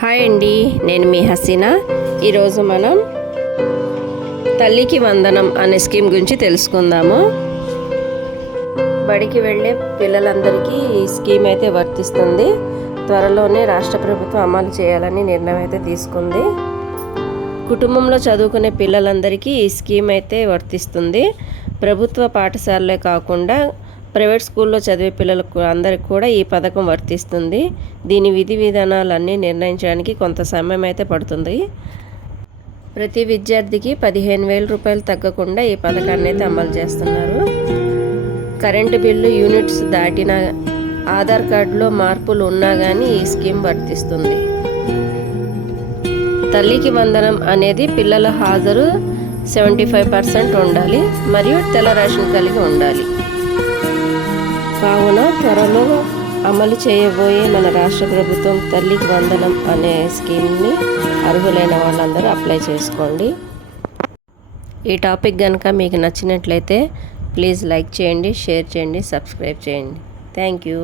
Hi అండి, నేను మీ హసీనా. ఈరోజు మనం తల్లికి వందనం అనే స్కీమ్ గురించి తెలుసుకుందాము. బడికి వెళ్ళే పిల్లలందరికీ ఈ స్కీమ్ అయితే వర్తిస్తుంది. త్వరలోనే రాష్ట్ర ప్రభుత్వం అమలు చేయాలని నిర్ణయం అయితే తీసుకుంది. కుటుంబంలో చదువుకునే పిల్లలందరికీ ఈ స్కీమ్ అయితే వర్తిస్తుంది. ప్రభుత్వ పాఠశాలలే కాకుండా ప్రైవేట్ స్కూల్లో చదివే పిల్లలకు అందరికి కూడా ఈ పథకం వర్తిస్తుంది. దీని విధి విధానాలన్నీ నిర్ణయించడానికి కొంత సమయం అయితే పడుతుంది. ప్రతి విద్యార్థికి 15,000 రూపాయలు తగ్గకుండా ఈ పథకాన్ని అయితే అమలు చేస్తున్నారు. కరెంటు బిల్లు యూనిట్స్ దాటిన, ఆధార్ కార్డులో మార్పులు ఉన్నా కానీ ఈ స్కీమ్ వర్తిస్తుంది. తల్లికి వందనం అనేది పిల్లల హాజరు 75% ఉండాలి మరియు తెల్ల రేషన్ కలిగి ఉండాలి. కావున త్వరలో అమలు చేయబోయే మన రాష్ట్ర ప్రభుత్వం తల్లికి వందనం అనే స్కీమ్ని అర్హులైన వాళ్ళందరూ అప్లై చేసుకోండి. ఈ టాపిక్ కనుక మీకు నచ్చినట్లయితే ప్లీజ్ లైక్ చేయండి, షేర్ చేయండి, సబ్స్క్రైబ్ చేయండి. Thank you.